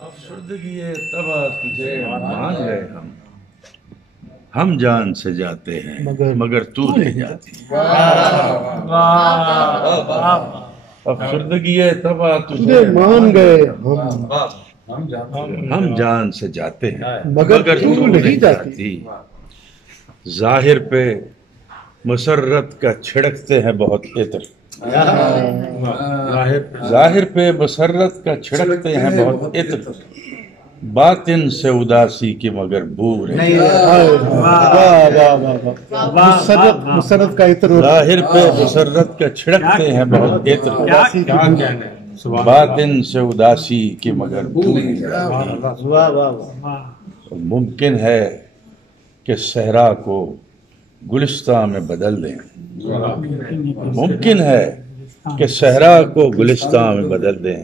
افسردگی طبع تجھے مان گئے ہم جان سے جاتے ہیں مگر تو نہیں جاتی. افسردگی طبع تجھے مان گئے ہم جان سے جاتے ہیں مگر تو نہیں جاتی. ظاہر پہ مسرت کا چھڑکتے ہیں بہت عطر. ظاہر پہ مسرت کا چھڑکتے ہیں بہت عطر. باطن سے اداسی کی مگر بو نہیں. مسرت کا عطر. ظاہر پہ مسرت کا چھڑکتے ہیں بہت عطر. باطن سے اداسی کی مگر بو نہیں. ممکن ہے کہ صحرا کو گلستان میں بدل دیں. ممکن ہے کہ صحرا کو گلستان میں بدل دیں.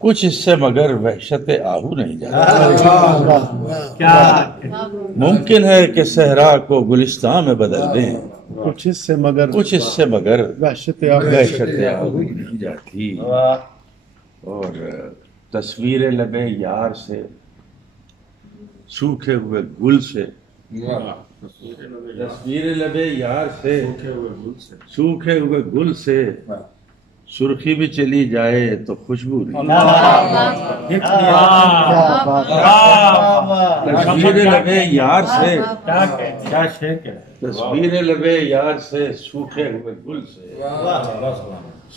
کچھ اس سے مگر وحشت آہو نہیں جاتی. ممکن ہے کہ صحرا کو گلستان میں بدل دیں. کچھ اس سے مگر وحشت آہو نہیں جاتی. اور تصویر لبے یار سے سوکھے ہوئے گل سے. تصویر لبے یار سے سوکھے ہوئے گل سے سرخی بھی چلی جائے تو خوشبو نہیں. تصویر لبے یار سے تصویر لبے یار سے سوکھے ہوئے گل سے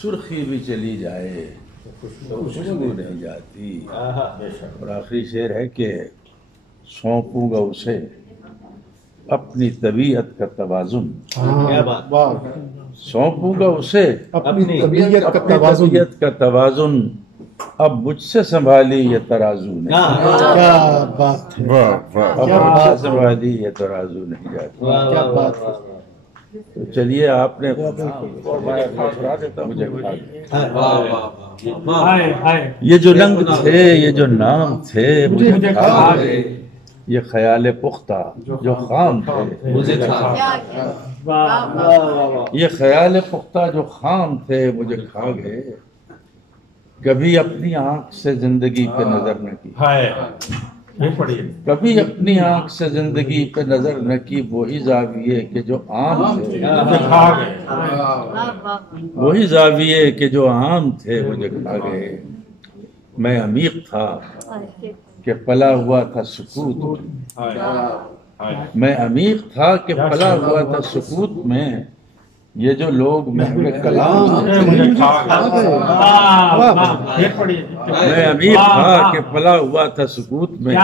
سرخی بھی چلی جائے تو خوشبو نہیں جاتی. اور آخری شعر ہے کہ سونپوں گا اسے اپنی طبیعت کا توازن. سونپوں گا اسے اپنی طبیعت کا توازن. اب مجھ سے سنبھالی یہ ترازو نہیں. کیا بات ہے. اب مجھ سے سنبھالی یہ ترازو نہیں جاتی. کیا بات ہے. تو چلیے آپ نے یہ جو رنگ تھے یہ جو نام تھے مجھے کھا گئے. یہ خیال پختہ جو خام تھے مجھے کھا گئے. یہ خیال پختہ جو خام تھے مجھے کھا گئے. کبھی اپنی آنکھ سے زندگی پہ نظر نہ کی. کبھی اپنی آنکھ سے زندگی پہ نظر نہ کی. وہی زاویے کہ جو عام تھے وہی زاویے کہ جو عام تھے مجھے کھا گئے. میں عمیق تھا کہ پلا ہوا تھا سکوت. میں عمیق تھا کہ پلا ہوا تھا سکوت میں. یہ جو لوگ محو کلام میں عمیق تھا کہ پلا ہوا تھا سکوت میں.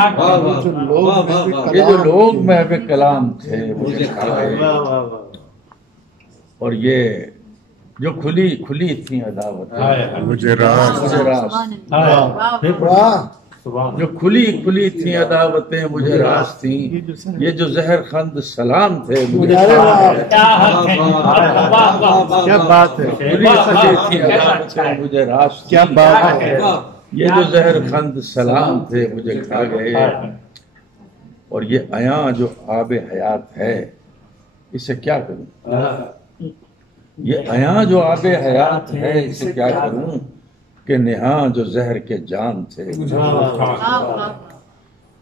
یہ جو لوگ محو کلام تھے مجھے کھا گئے. اور یہ جو کھلی تھی عداوت مجھے راست جو کھلی تھی عداوتیں مجھے راست تھیں. یہ جو زہر خند سلام تھے مجھے کیا بات ہے. کھلی تھی عداوتیں مجھے راست. کیا بات ہے. یہ جو زہر خند سلام تھے مجھے کھا گئے. اور یہ عیاں جو آب حیات ہے اسے کیا کروں. یہ عیاں جو آب حیات ہے اسے کیا کروں کہ نہاں جو زہر کے جام تھے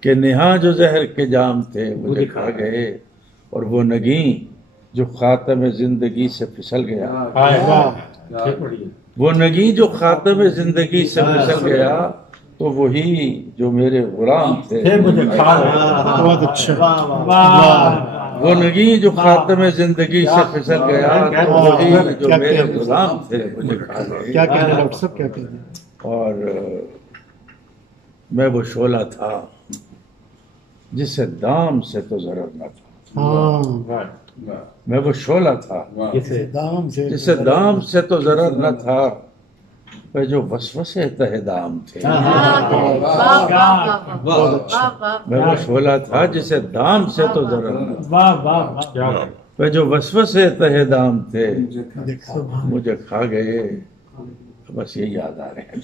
کہ نہاں جو زہر کے جام تھے مجھے کھا گئے. اور وہ نگیں جو خاتم زندگی سے پھسل گیا. وہ نگیں جو خاتم زندگی سے پھسل گیا تو وہی جو میرے غلام تھے مجھے کھا گئے. بہت اچھا. وہ نگیں جو خاتم زندگی سے پھسل گیا تو وہی جو میرے غلام تھے مجھے کھا گئے. کیا کہنے ڈاکٹر صاحب کیا کہنے. اور میں وہ شعلہ تھا جسے دام سے تو ضرر نہ تھا. میں وہ شعلہ تھا جسے دام سے تو ضرر نہ تھا. میں جو وسوسے تہ دام تھے. میں وہ شعلہ تھا جسے دام سے تو ضرر نہ تھا. میں جو وسوسے تہ دام تھے مجھے کھا گئے. بس یہ یاد آ رہے ہیں.